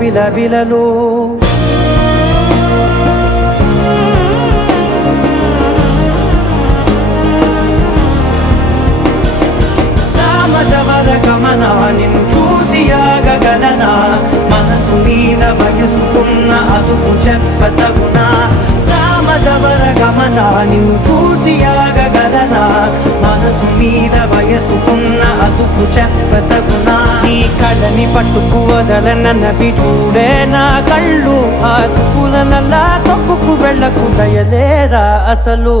విలవిలలో సామజవర గమన నిన్ను చూసి ఆగగలనా మనసు మీద వయసుకున్న అదుపు చెప్పతగునా సామజవర గమన నిన్ను చూసి ఆగగలనా మనసు మీద వయసుకున్న అదుపు చెప్పతగునా నీ కళ్ళని పట్టుకు వదలనన్నవి చూడే నా కళ్ళు ఆ చూపులనల్లా తొక్కుకు వెళ్ళకు దయలేరా అసలు